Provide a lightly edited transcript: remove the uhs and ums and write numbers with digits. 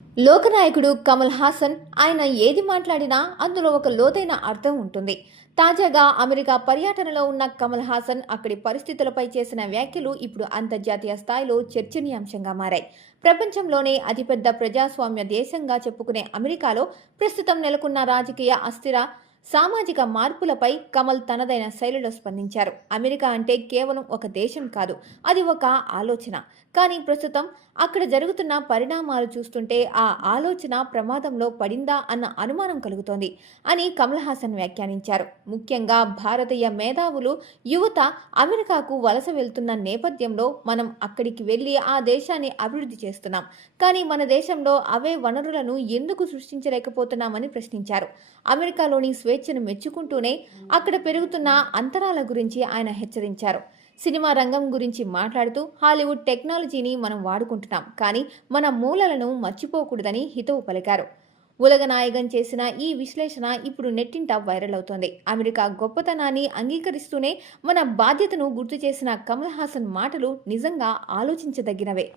లోకనాయకుడు కమల్ హాసన్ ఆయన ఏది మాట్లాడినా అందులో ఒక లోతైన అర్థం ఉంటుంది. తాజాగా అమెరికా పర్యటనలో ఉన్న కమల్ హాసన్ అక్కడి పరిస్థితులపై చేసిన వ్యాఖ్యలు ఇప్పుడు అంతర్జాతీయ స్థాయిలో చర్చనీయాంశంగా మారాయి. ప్రపంచంలోనే అతిపెద్ద ప్రజాస్వామ్య దేశంగా చెప్పుకునే అమెరికాలో ప్రస్తుతం నెలకొన్న రాజకీయ అస్థిర సామాజిక మార్పులపై కమల్ తనదైన శైలిలో స్పందించారు. అమెరికా అంటే కేవలం ఒక దేశం కాదు, అది ఒక ఆలోచన. కానీ ప్రస్తుతం అక్కడ జరుగుతున్న పరిణామాలు చూస్తుంటే ఆ ఆలోచన ప్రమాదంలో పడిందా అన్న అనుమానం కలుగుతోంది అని కమల్ హాసన్ వ్యాఖ్యానించారు. ముఖ్యంగా భారతీయ మేధావులు, యువత అమెరికాకు వలస వెళ్తున్న నేపథ్యంలో మనం అక్కడికి వెళ్లి ఆ దేశాన్ని అభివృద్ధి చేస్తున్నాం. కానీ మన దేశంలో అవే వనరులను ఎందుకు సృష్టించలేకపోతున్నామని ప్రశ్నించారు. అమెరికాలోని స్వేచ్ఛను మెచ్చుకుంటూనే అక్కడ పెరుగుతున్న అంతరాల గురించి ఆయన హెచ్చరించారు. సినిమా రంగం గురించి మాట్లాడుతూ హాలీవుడ్ టెక్నాలజీని మనం వాడుకుంటున్నాం, కానీ మన మూలలను మర్చిపోకూడదని హితవు పలికారు. ఉలగనాయగం చేసిన ఈ విశ్లేషణ ఇప్పుడు నెట్టింట వైరల్ అవుతోంది. అమెరికా గొప్పతనాన్ని అంగీకరిస్తూనే మన బాధ్యతను గుర్తు చేసిన కమల్ హాసన్ మాటలు నిజంగా ఆలోచించదగినవే.